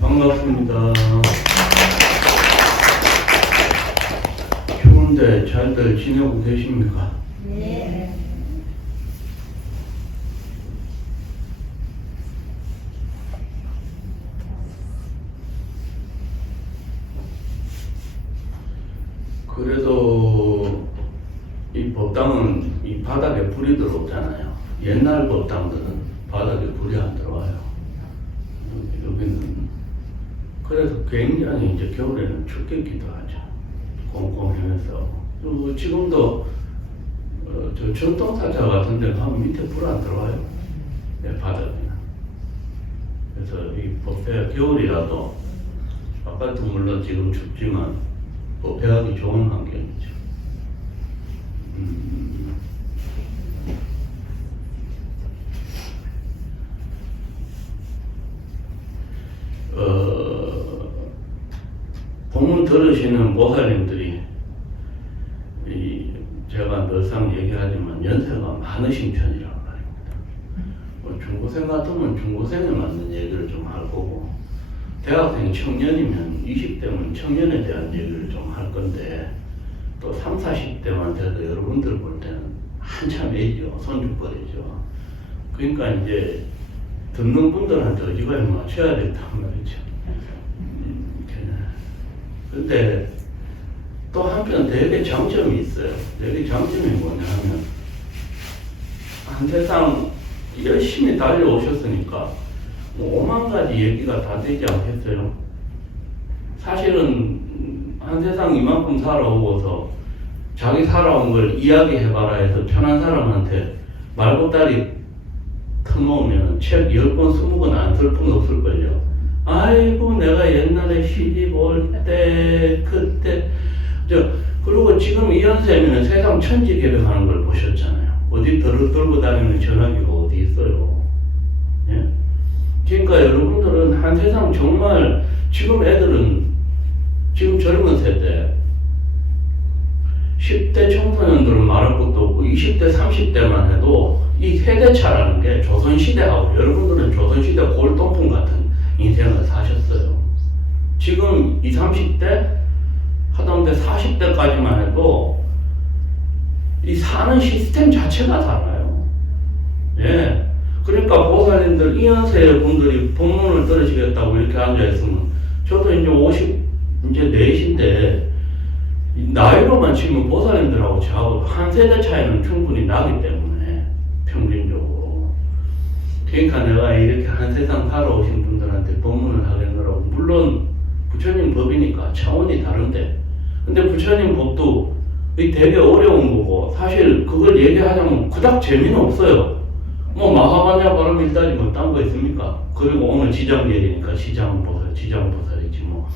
반갑습니다. 추운데 잘들 지내고 계십니까? 네. 그래도 이 법당은 이 바닥에 불이 들어오잖아요. 옛날 법당들은 바닥에 불이 안 들어와요. 여기는 그래서 굉장히 이제 겨울에는 춥겠기도 하죠. 꼼꼼하면서. 그리고 지금도 저 전통사자 같은 데 가면 밑에 불 안 들어와요. 네, 바닥에는. 그래서 이 법회 겨울이라도 바깥은 물론 지금 춥지만 법회하기 좋은 환경이죠. 본문 들으시는 보살님들이 제가 늘상 얘기하지만 연세가 많으신 편이라고 말입니다. 중고생 같으면 중고생에 맞는 얘기를 좀 할 거고, 대학생 청년이면 20대면 청년에 대한 얘기를 좀 할 건데, 또 30, 40대만 돼도 여러분들 볼 때는 한참 애죠. 손주뻘이죠. 그러니까 이제 듣는 분들한테 어지간히 맞춰야 된단 말이죠. 근데 또 한편 되게 장점이 있어요. 되게 장점이 뭐냐 하면, 한 세상 열심히 달려오셨으니까 뭐 5만 가지 얘기가 다 되지 않겠어요? 사실은 한 세상 이만큼 살아오고서 자기 살아온 걸 이야기해봐라 해서 편한 사람한테 말보따리 터놓으면 책 10권, 20권 안 쓸 분 없을걸요. 아이고 내가 옛날에 시집 올 때 그때 그리고 지금 이 연세면 세상 천지개벽하는 걸 보셨잖아요. 어디 들고 다니는 전화기가 어디 있어요. 예? 그러니까 여러분들은 한 세상 정말 지금 애들은 지금 젊은 세대 10대 청소년들은 말할 것도 없고 20대 30대만 해도 이 세대차라는 게 조선시대하고 여러분들은 조선시대 골동품 같은 인생을 사셨어요. 지금 20, 30대 하다못해 40대까지만 해도 이 사는 시스템 자체가 달라요. 예. 그러니까 보살님들 이 연세의 분들이 법문을 들으시겠다고 이렇게 앉아있으면 저도 이제 50 이제 넷인데 나이로만 치면 보살님들하고 저하고 한 세대 차이는 충분히 나기 때문에 평균적으로. 그러니까 내가 이렇게 한 세상 살아오신 분들한테 법문을 하겠노라고. 물론 부처님 법이니까 차원이 다른데, 근데 부처님 법도 되게 어려운 거고 사실 그걸 얘기하자면 그닥 재미는 없어요. 뭐 마하바냐 바람 일다리 뭐 딴 거 있습니까? 그리고 오늘 지장계리니까 지장보살이지 뭐.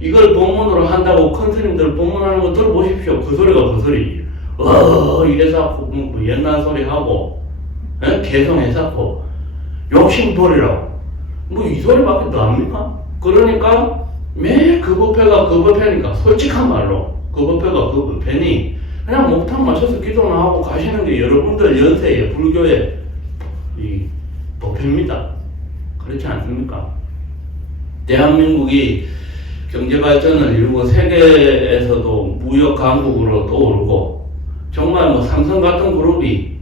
이걸 법문으로 한다고 큰 스님들 법문하는 거 들어보십시오. 그 소리가 그 소리. 이래서 뭐 옛날 소리 하고 개성해서 욕심버리라고. 뭐 이 소리밖에 더 합니까? 그러니까 매 그 법회가 그 법회니까 솔직한 말로 그 법회가 그 법회니 그냥 목탁 맞춰서 기도나 하고 가시는 게 여러분들 연세의 불교의 이 법회입니다. 그렇지 않습니까? 대한민국이 경제발전을 이루고 세계에서도 무역 강국으로 떠오르고 정말 뭐 삼성 같은 그룹이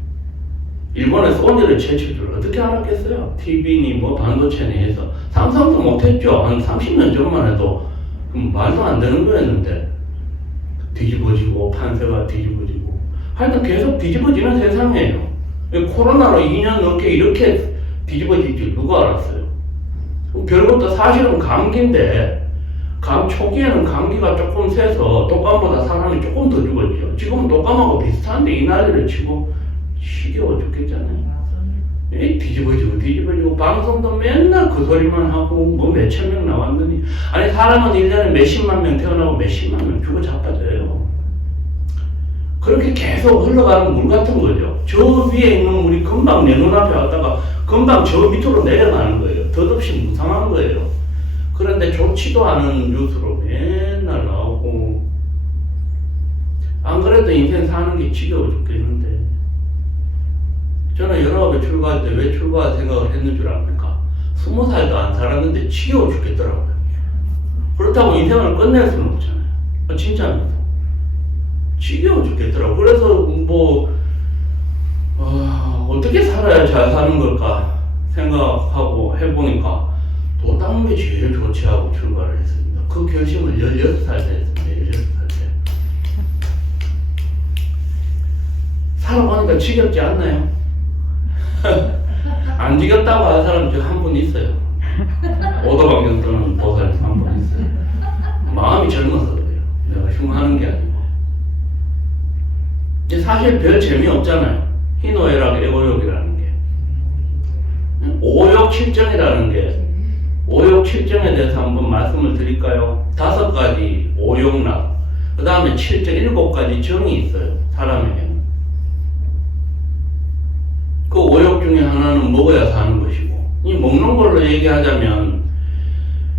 일본의 소니를 제칠 줄 어떻게 알았겠어요? TV니 뭐 반도체니 해서 상상도 못했죠. 한 30년 전만 해도 말도 안 되는 거였는데 뒤집어지고 판세가 뒤집어지고 하여튼 계속 뒤집어지는 세상이에요. 코로나로 2년 넘게 이렇게 뒤집어질 줄 누가 알았어요? 별것도 사실은 감기인데 감 초기에는 감기가 조금 세서 독감보다 사람이 조금 더 죽었죠. 지금은 독감하고 비슷한데 이 난리를 치고 지겨워 죽겠잖아요. 뒤집어지고 방송도 맨날 그 소리만 하고 뭐 몇천 명 나왔느니 아니 사람은 1년에 몇십만 명 태어나고 몇십만 명 죽어 자빠져요. 그렇게 계속 흘러가는 물 같은 거죠. 저 위에 있는 물이 금방 내 눈앞에 왔다가 금방 저 밑으로 내려가는 거예요. 덧없이 무상한 거예요. 그런데 좋지도 않은 뉴스로 맨날 나오고 안 그래도 인생 사는 게 지겨워 죽겠는데 저는 19에 출가할 때 왜 출가 생각을 했는 줄 압니까? 20살도 안 살았는데 지겨워 죽겠더라고요. 그렇다고 인생을 끝낼 수는 없잖아요. 진짜입니다. 지겨워 죽겠더라고요. 그래서 어떻게 살아야 잘 사는 걸까 생각하고 해보니까 도 닦는 게 제일 좋지 하고 출발을 했습니다. 그 결심을 16살 때 했습니다. 16살 때. 살아보니까 지겹지 않나요? 안 지겹다고 하는 사람 중 한 분 있어요. 오도방정 떠는 보살에서 한 분 있어요. 마음이 젊어서 그래요. 내가 흉하는 게 아니고. 사실 별 재미없잖아요. 희노애락 애고욕이라는 게. 오욕칠정이라는 게, 오욕칠정에 대해서 한번 말씀을 드릴까요? 5가지 오욕락, 그 다음에 7가지 정이 있어요. 사람에게는. 그 오욕 중에 하나는 먹어야 사는 것이고, 이 먹는 걸로 얘기하자면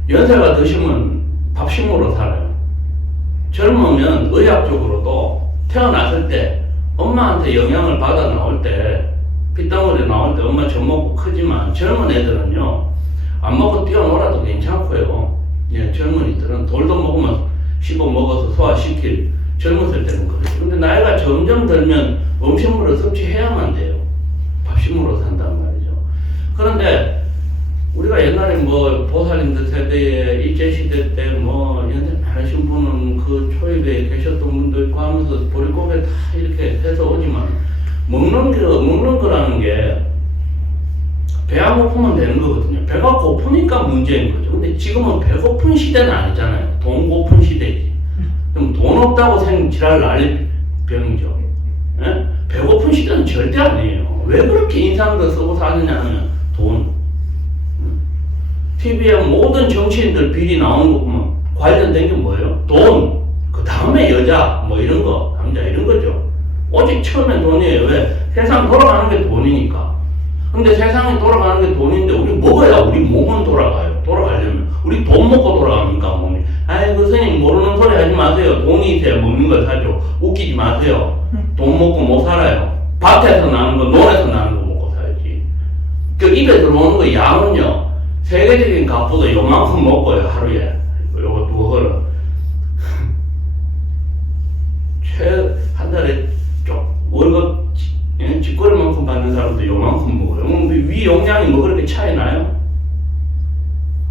연세가 드시면 밥식으로 살아요. 젊으면 의학적으로도 태어났을 때 엄마한테 영향을 받아 나올 때, 핏덩어리 나올 때 엄마 젖 먹고 크지만 젊은 애들은요, 안 먹고 뛰어놀아도 괜찮고요. 예, 젊은이들은 돌도 먹으면 씹어 먹어서 소화시킬, 젊었을 때는 그렇죠. 근데 나이가 점점 들면 음식물을 섭취해야만 돼요. 밥식으로 산단 말이죠. 그런데 우리가 옛날에 보살님들 세대에 일제시대 때 연세 많으신 분은 그 초입에 계셨던 분도 있고 하면서 보릿고개 다 이렇게 해서 오지만 먹는 거라는 게 배가 고프면 되는 거거든요. 배가 고프니까 문제인 거죠. 근데 지금은 배고픈 시대는 아니잖아요. 돈 고픈 시대지. 그럼 돈 없다고 지랄 날릴 병이죠. 예? 배고픈 시대는 절대 아니에요. 왜 그렇게 인상도 쓰고 사느냐 하면 돈. TV에 모든 정치인들 비리 나오는 거 보면 관련된 게 뭐예요? 돈. 그 다음에 여자, 이런 거, 남자 이런 거죠. 오직 처음에 돈이에요. 왜? 세상 돌아가는 게 돈이니까. 근데 세상이 돌아가는 게 돈인데 우리 먹어야 우리 몸은 돌아가요. 돌아가려면. 우리 돈 먹고 돌아갑니까, 몸이? 아이고, 스님 모르는 소리 하지 마세요. 돈이 있어야 먹는 걸 사죠. 웃기지 마세요. 돈 먹고 못 살아요. 밭에서 나는 거, 논에서 나는 거 먹고 살지. 그 입에 들어오는 거 양은요, 세계적인 값보다 요만큼 먹고요, 하루에. 요거 2그릇. 한 달에 월급 직거래만큼 받는 사람도 요만큼 먹어요. 위 용량이 그렇게 차이 나요?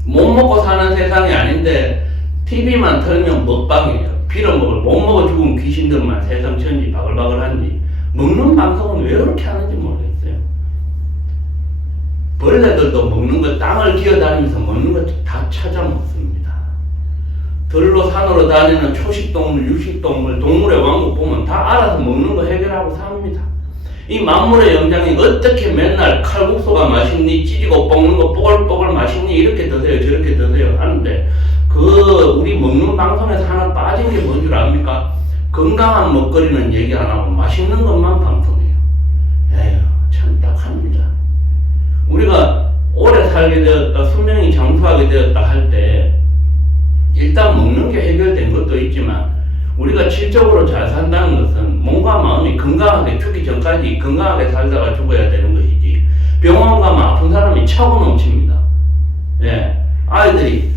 못 먹고 사는 세상이 아닌데 TV만 틀면 먹방이에요. 빌어먹을 못 먹어 죽은 귀신들만 세상 천지 바글바글한지 먹는 방송은 왜 그렇게 하는지 모르겠어요. 벌레들도 먹는 거 땅을 기어다니면서 먹는 거 다 찾아 먹습니다. 들로 산으로 다니는 초식동물, 육식동물, 동물의 왕국 보면 다 알아서 먹는 거 해결하고 삽니다. 이 만물의 영장이 어떻게 맨날 칼국수가 맛있니, 찌지고 볶는 거 뽀글뽀글 맛있니, 이렇게 드세요, 저렇게 드세요 하는데, 우리 먹는 방송에서 하나 빠진 게 뭔 줄 압니까? 건강한 먹거리는 얘기 안 하고 맛있는 것만 방송해요. 에휴, 참 딱합니다. 우리가 오래 살게 되었다, 수명이 장수하게 되었다 할 때, 일단 먹는 게 해결된 것도 있지만, 우리가 질적으로 잘 산다는 것은 몸과 마음이 건강하게 죽기 전까지 건강하게 살다가 죽어야 되는 것이지, 병원 가면 아픈 사람이 차고 넘칩니다. 예. 아이들이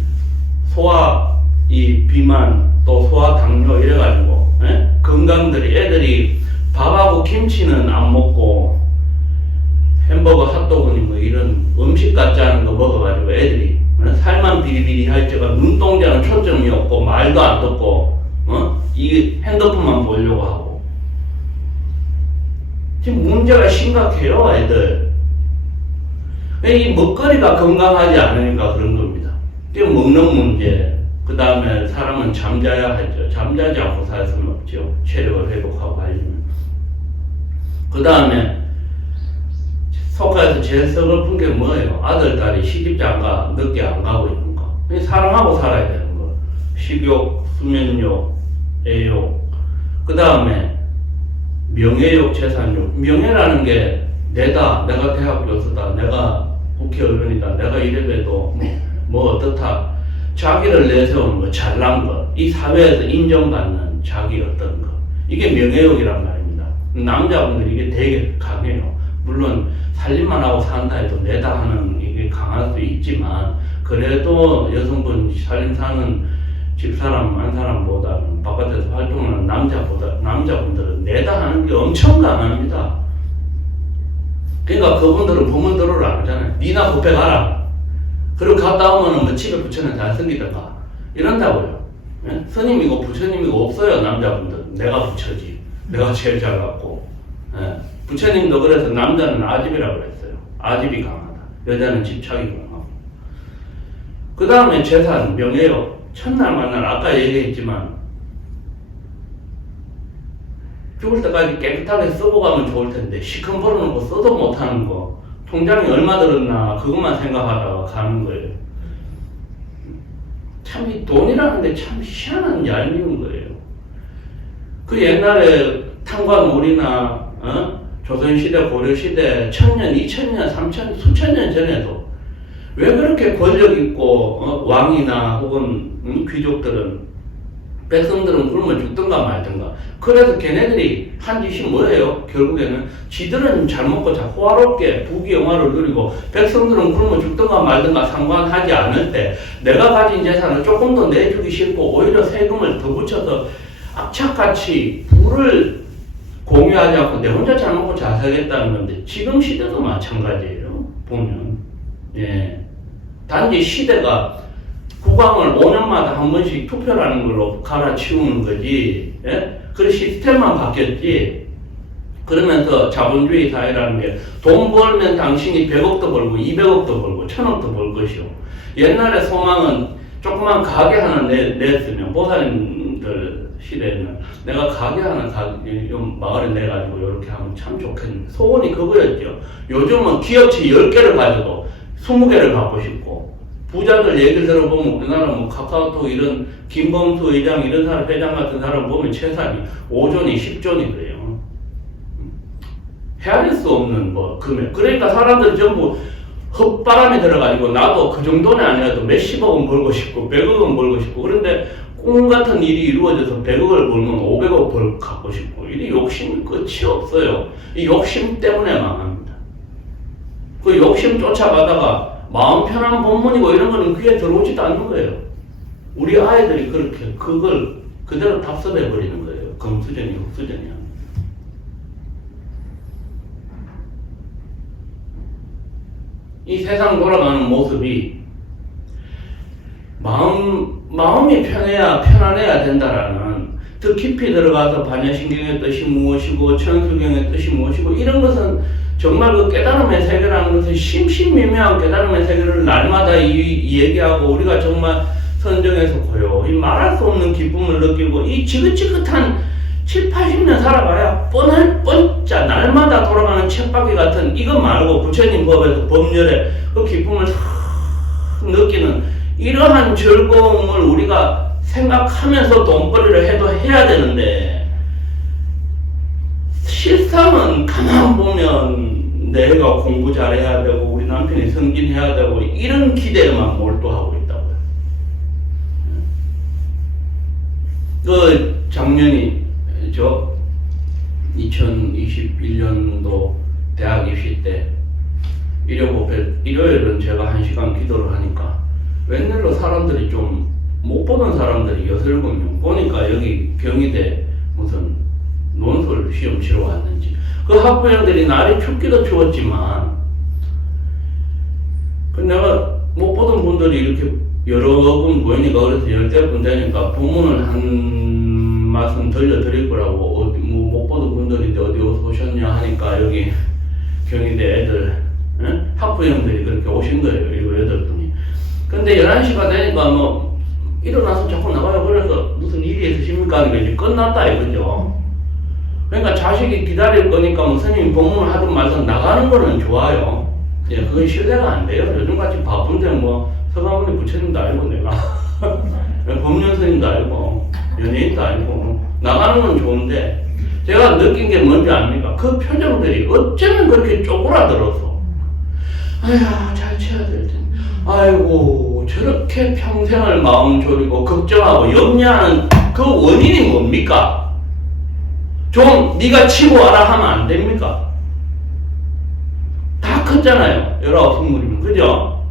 비만, 또 소화 당뇨 이래가지고, 예? 건강들이, 애들이 밥하고 김치는 안 먹고, 햄버거, 핫도그니 이런 음식 같지 않은 거 먹어가지고 애들이 살만 비리비리 할지가 눈동자는 초점이 없고 말도 안 듣고 이 핸드폰만 보려고 하고. 지금 문제가 심각해요, 애들. 이 먹거리가 건강하지 않으니까 그런 겁니다. 지금 먹는 문제, 그 다음에 사람은 잠자야 하죠. 잠자지 않고 살 수는 없죠. 체력을 회복하고 하려면. 그 다음에 속아서 제일 서글픈 게 뭐예요? 아들, 딸이 시집장가 늦게 안 가고 있는 거. 사랑하고 살아야 되는 거. 식욕, 수면욕, 애욕. 그 다음에 명예욕, 재산욕. 명예라는 게 내가 대학 교수다, 내가 국회의원이다, 내가 이래봬도 어떻다. 자기를 내세우는 거, 잘난 거. 이 사회에서 인정받는 자기 어떤 거. 이게 명예욕이란 말입니다. 남자분들이 이게 되게 강해요. 물론 살림만 하고 산다 해도 내다 하는 이게 이게 강할 수 있지만 그래도 여성분 살림사는 집사람 한 사람보다는 바깥에서 활동하는 남자분들은 내다 하는 게 엄청 강합니다. 그러니까 그분들은 부모들을 안 하잖아요. 니나 뷔페 가라. 그리고 갔다 오면은 뭐 집에 부처는 잘생기던가 이런다고요. 예? 스님이고 부처님이고 없어요. 남자분들은 내가 부처지. 내가 제일 잘났고. 예? 부처님도 그래서 남자는 아집이라고 그랬어요. 아집이 강하다. 여자는 집착이 강하고. 그 다음에 재산, 명예욕. 첫날 만날 아까 얘기했지만 죽을 때까지 깨끗하게 쓰고 가면 좋을 텐데 시큰 벌어놓고 써도 못하는 거 통장에 얼마 들었나 그것만 생각하다가 가는 거예요. 참 이 돈이라는 게 참 희한한 얄미운 거예요. 그 옛날에 탄광물이나 조선시대, 고려시대, 1000년, 2000년, 3000년, 수천 년 전에도 왜 그렇게 권력 있고 왕이나 혹은 귀족들은 백성들은 굶어 죽든가 말든가. 그래서 걔네들이 한 짓이 뭐예요? 결국에는 지들은 잘 먹고 잘 호화롭게 부귀영화를 누리고 백성들은 굶어 죽든가 말든가 상관하지 않을 때 내가 가진 재산을 조금 더 내주기 싫고 오히려 세금을 더 붙여서 악착같이 부를 공유하지 않고 내 혼자 잘 먹고 잘 살겠다는 건데 지금 시대도 마찬가지예요. 보면. 예. 단지 시대가 국왕을 5년마다 한 번씩 투표라는 걸로 갈아치우는 거지. 예? 그 시스템만 바뀌었지. 그러면서 자본주의 사회라는 게 돈 벌면 당신이 100억도 벌고 200억도 벌고 1000억도 벌 것이요. 옛날에 소망은 조그만 가게 하나 냈으면 보살님들 시대에는 내가 가게 하나 마을에 내가지고 이렇게 하면 참 좋겠는데 소원이 그거였죠. 요즘은 기업체 10개를 가지고 20개를 갖고 싶고 부자들 얘기를 들어보면 우리나라 뭐 카카오톡 이런 김범수 의장 이런 사람 회장 같은 사람 보면 채산이 5조니 10조니 그래요. 헤아릴 수 없는 뭐 금액. 그러니까 사람들이 전부 헛바람이 들어가지고 나도 그 정도는 아니라도 몇십억은 벌고 싶고 100억은 벌고 싶고 그런데 꿈 같은 일이 이루어져서 100억을 벌면 500억 갖고 싶고 이게 욕심이 끝이 없어요. 이 욕심 때문에 망합니다. 그 욕심 쫓아가다가 마음 편한 법문이고 이런 거는 귀에 들어오지도 않는 거예요. 우리 아이들이 그렇게 그걸 그대로 답습해 버리는 거예요. 금수저니 흑수저니. 이 세상 돌아가는 모습이 마음이 편안해야 된다라는 더 깊이 들어가서 반야신경의 뜻이 무엇이고 천수경의 뜻이 무엇이고 이런 것은 정말 그 깨달음의 세계라는 것은 심신미묘한 깨달음의 세계를 날마다 얘기하고 우리가 정말 선정해서 고요히 말할 수 없는 기쁨을 느끼고 이 지긋지긋한 7, 80년 살아봐야 뻔할 뻔짜 날마다 돌아가는 쳇바퀴 같은 이거 말고 부처님 법에서 법률에 그 기쁨을 싹 느끼는 이러한 즐거움을 우리가 생각하면서 돈벌이를 해도 해야 되는데 실상은 가만 보면 내가 공부 잘해야 되고 우리 남편이 승진해야 되고 이런 기대에만 몰두하고 있다고요. 그 작년이 저 2021년도 대학 입시 때 일요일은 제가 1시간 기도를 하니까 웬일로 사람들이 좀 못 보던 사람들이 6-7명 보니까 여기 경희대 무슨 논술 시험 치러 왔는지 그 학부형들이 날이 춥기도 추웠지만 내가 못 보던 분들이 이렇게 여러 분 보이니까 그래서 10분 되니까 부문을 한 말씀 들려드릴 거라고 어디 못 보던 분들인데 어디 오셨냐 하니까 여기 경희대 애들 학부형들이 그렇게 오신 거예요. 7-8분이. 근데 11시가 되니까 뭐 일어나서 자꾸 나가요. 그래서 무슨 일이 있으십니까? 하니까 이제 끝났다 이거죠. 그러니까 자식이 기다릴 거니까 뭐 스님이 법문을 하든 말든 나가는 거는 좋아요. 예, 그건 신뢰가 안 돼요. 요즘같이 바쁜데 뭐 서가모니 부처님도 알고 내가 법륜 스님도 알고 연예인도 알고 나가는 건 좋은데 제가 느낀 게 뭔지 압니까? 그 표정들이 어쩌면 그렇게 쪼그라들어서 아야 잘 쳐야 될 텐데 아이고 저렇게 평생을 마음 졸이고 걱정하고 염려하는 그 원인이 뭡니까? 좀 네가 치고 와라 하면 안 됩니까? 다 컸잖아요. 19, 20이면. 그죠?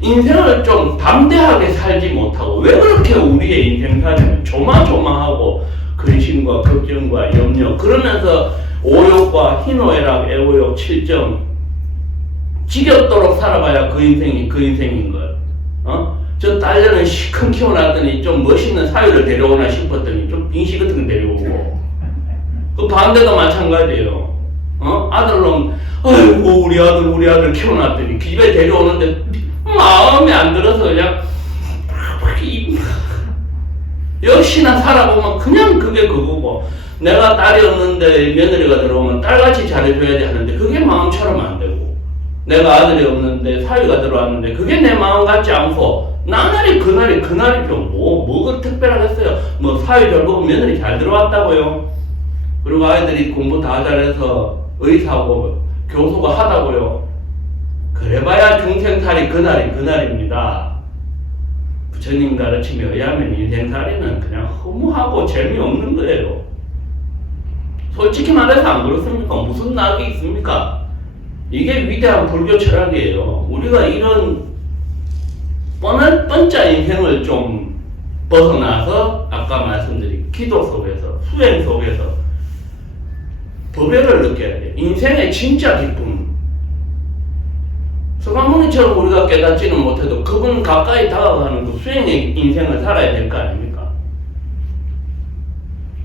인생을 좀 담대하게 살지 못하고 왜 그렇게 우리의 인생살이는 조마조마하고 근심과 걱정과 염려 그러면서 오욕과 희노애락 애오욕 칠정 지겹도록 살아봐야 그 인생이 그 인생인 거예요. 저 딸려는 시큰 키워놨더니 좀 멋있는 사유를 데려오나 싶었더니 좀 빙시 같은 거 데려오고 그 반대도 마찬가지예요. 아들놈 아이고 우리 아들 키워놨더니 집에 데려오는데 마음에 안 들어서 그냥 역시나 살아보면 그냥 그게 그거고 내가 딸이 없는데 며느리가 들어오면 딸같이 잘해줘야지 하는데 그게 마음처럼 안 되고 내가 아들이 없는데 사위가 들어왔는데 그게 내 마음 같지 않고 나날이 그날이죠. 뭐가 특별하겠어요. 뭐 사위 잘 보고 며느리 잘 들어왔다고요. 그리고 아이들이 공부 다 잘해서 의사고 교수가 하다고요. 그래봐야 중생살이 그날입니다. 부처님 가르침에 의하면 인생살이는 그냥 허무하고 재미없는 거예요. 솔직히 말해서 안 그렇습니까? 무슨 낙이 있습니까? 이게 위대한 불교 철학이에요. 우리가 이런 뻔짜 인생을 좀 벗어나서 아까 말씀드린 기도 속에서 수행 속에서 법회를 느껴야 돼요. 인생의 진짜 기쁨. 서가모니처럼 우리가 깨닫지는 못해도 그분 가까이 다가가는 그 수행의 인생을 살아야 될 거 아닙니까?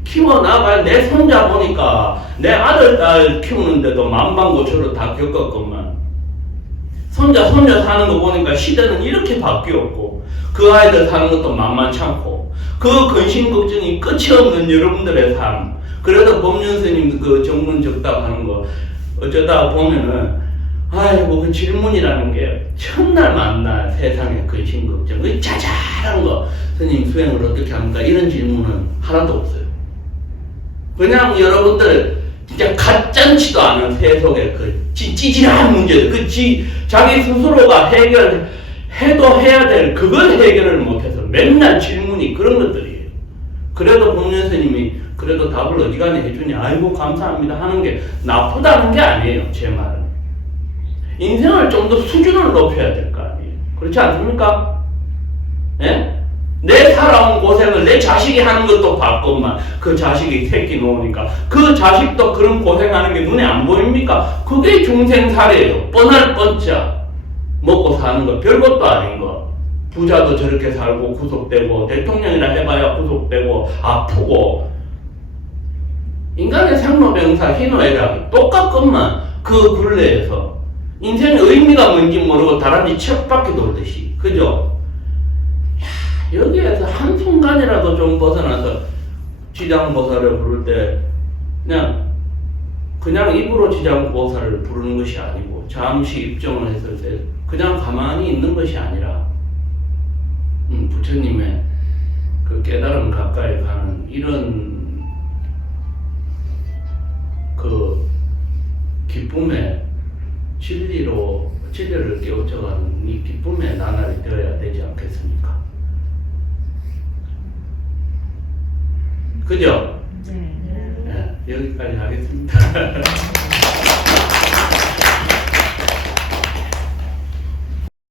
키워나갈 내 손자 보니까 내 아들, 딸 키우는데도 만방고초를 다 겪었건만 손자, 손녀 사는 거 보니까 시대는 이렇게 바뀌었고 그 아이들 사는 것도 만만찮고 그 근심 걱정이 끝이 없는 여러분들의 삶. 그래서 법륜스님 그 정문적답 하는 거 어쩌다 보면은 아이고 그 질문이라는 게 첫날 만날 세상의 근심 걱정 그 자잘한 거 스님 수행을 어떻게 합니까? 이런 질문은 하나도 없어요. 그냥 여러분들 진짜 가짠치도 않은 세속의 그 찌질한 문제들 자기 스스로가 해도 해야 될 그걸 해결을 못해서 맨날 질문이 그런 것들이에요. 그래도 법륜 스님이 그래도 답을 어지간히 해주니 아이고 감사합니다 하는 게 나쁘다는 게 아니에요. 제 말은 인생을 좀 더 수준을 높여야 될 거 아니에요. 그렇지 않습니까? 예? 내 살아온 고생을 내 자식이 하는 것도 봤건만 그 자식이 새끼 놓으니까 그 자식도 그런 고생하는 게 눈에 안 보입니까? 그게 중생살이에요. 뻔할 뻔짜 먹고 사는 거 별것도 아닌 거. 부자도 저렇게 살고 구속되고 대통령이라 해봐야 구속되고 아프고 인간의 생로병사 희노애락이 똑같건만 그 굴레에서 인생의 의미가 뭔지 모르고 다람쥐 쳇바퀴 돌듯이 그죠? 여기에서 한순간이라도 좀 벗어나서 지장보살을 부를 때 그냥 입으로 지장보살을 부르는 것이 아니고 잠시 입정을 했을 때 그냥 가만히 있는 것이 아니라 부처님의 그 깨달음 가까이 가는 이런 그 기쁨의 진리를 깨우쳐가는 이 기쁨의 나날이 되어야 되지 않겠습니까? 그죠? 네, 여기까지 하겠습니다.